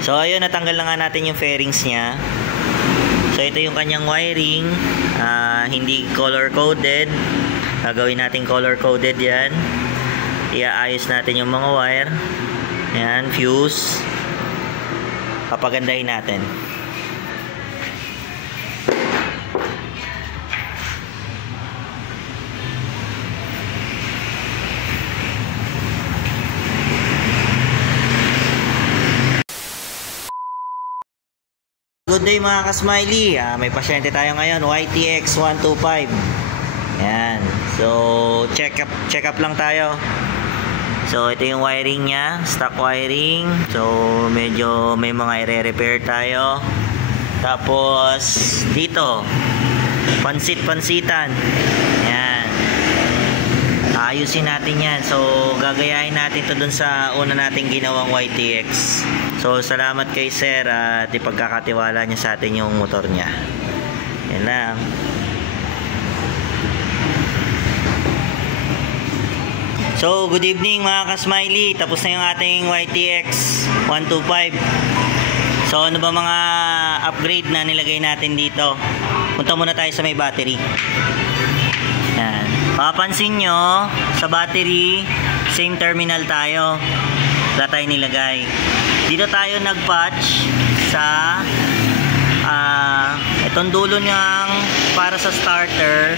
So ayun, natanggal na nga natin yung fairings niya. So ito yung kanyang wiring, hindi color coded. Gagawin natin color coded yan. Iaayos natin yung mga wire. Yan, fuse. Papagandahin natin. Good day mga ka-smiley. May pasyente tayo ngayon, YTX 125. Yan. So, check up lang tayo. So, ito yung wiring niya, stock wiring. So, medyo may mga i-repair tayo. Tapos, dito, pansitan. Yan. Ayusin natin yan. So, gagayahin natin to dun sa una nating ginawang YTX. So, salamat kay sir at ipagkakatiwala niya sa atin yung motor niya. Yan lang. So, good evening mga ka-smiley. Tapos na yung ating YTX 125. So, ano ba mga upgrade na nilagay natin dito? Punta muna tayo sa may battery. Yan. Papansin nyo, sa battery, same terminal tayo. Wala tayo nilagay. Dito tayo nag-patch sa itong dulo niyang para sa starter.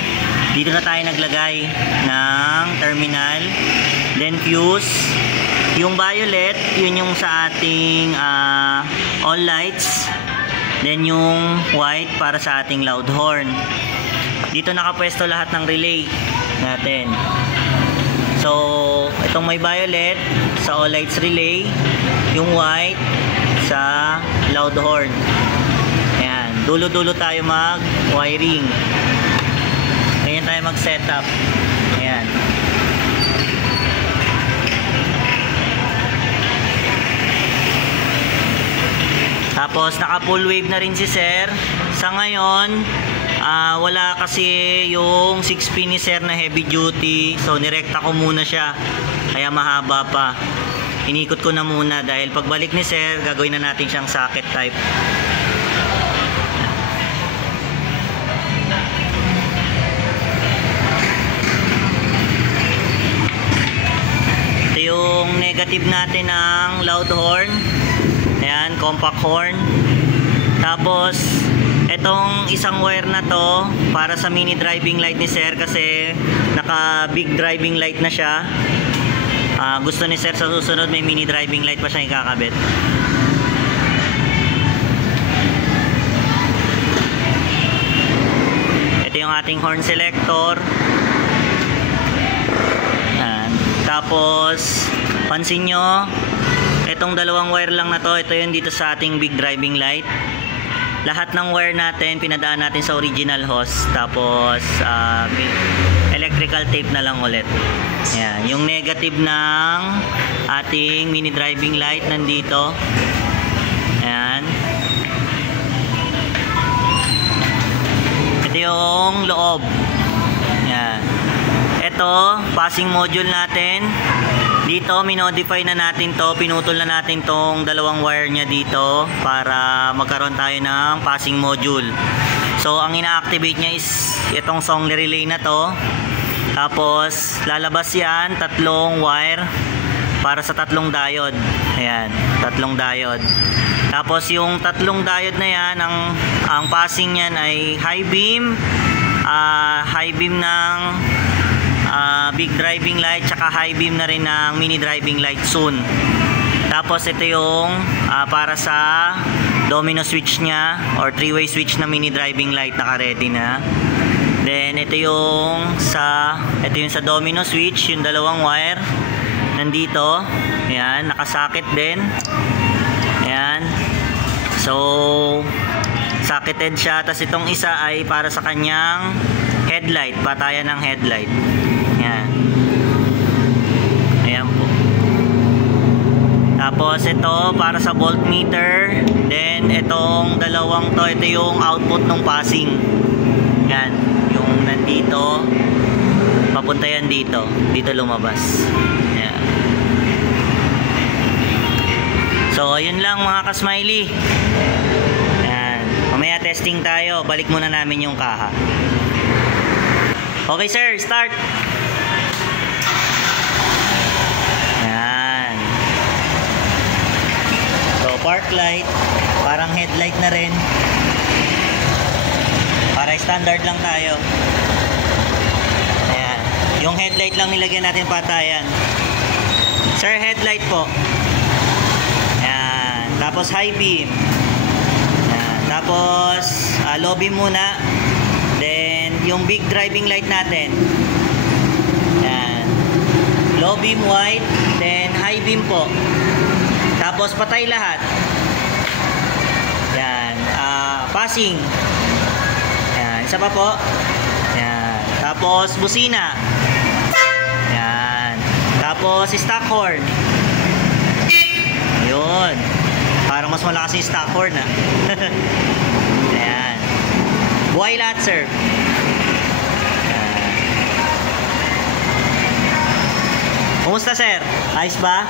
Dito na tayo naglagay ng terminal. Then fuse. Yung violet, yun yung sa ating all lights. Then yung white para sa ating loud horn. Dito nakapwesto lahat ng relay natin. So, itong may violet sa all lights relay, yung white sa loud horn. Ayan, dulo-dulo tayo mag-wiring. Ganyan tayo mag-setup. Ayan. Tapos, naka-full wave na rin si sir. Sa ngayon, wala kasi yung 6 pin ni sir na heavy duty. So, nirekta ko muna siya. Kaya mahaba pa. Inikot ko na muna dahil pagbalik ni sir, gagawin na natin siyang socket type. Ito yung negative natin ng loud horn. Ayan, compact horn. Tapos, itong isang wire na to para sa mini driving light ni sir kasi naka big driving light na siya. Gusto ni sir sa susunod may mini driving light pa siyang ikakabit. Ito yung ating horn selector. Ayan. Tapos pansin nyo, itong dalawang wire lang na to, ito yung dito sa ating big driving light. Lahat ng wire natin pinadaan natin sa original hose. Tapos electrical tape na lang ulit. Yan, yung negative ng ating mini driving light nandito. Ayan. Ito yung loob. Yan. Ito, passing module natin. Dito, minodify na natin to. Pinutol na natin tong dalawang wire niya dito para magkaroon tayo ng passing module. So, ang ina-activate niya is itong song relay na to. Tapos, lalabas yan, tatlong wire para sa tatlong diode. Ayan, tatlong diode. Tapos, yung tatlong diode na yan, ang passing niyan ay high beam ng big driving light, tsaka high beam na rin ng mini driving light soon. Tapos, ito yung para sa domino switch niya or 3-way switch na mini driving light, naka-ready na. Then ito yung sa domino switch, yung dalawang wire nandito. Ayan, nakasakit din. Ayan. So, socketed siya. Tapos itong isa ay para sa kanyang headlight, patayan ng headlight. Ayan. Ayan po. Tapos ito para sa voltmeter. Then itong dalawang to, ito yung output ng passing. Ayan. Yung nandito, papunta yan dito. Dito lumabas. Ayan. So, So, ayun lang mga ka-smiley. Yan. Mamaya testing tayo. Balik muna namin yung kaha. Okay sir, start! Yan. So, park light. Parang headlight na rin. Para standard lang tayo. Ayan. Yung headlight lang nilagyan natin patayan. Sir, headlight po. Ayan. Tapos high beam. Ayan. Tapos low beam muna. Then yung big driving light natin. Ayan. Low beam white. Then high beam po. Tapos patay lahat. Ayan. Passing. Ayan. Isa pa po. Ayan. Tapos busina. Ayan. Tapos stock horn. Ayun. Parang mas malakas yung stock horn ah. Ayan. Buhay lahat sir. Ayan. Kumusta sir? Ayos ba?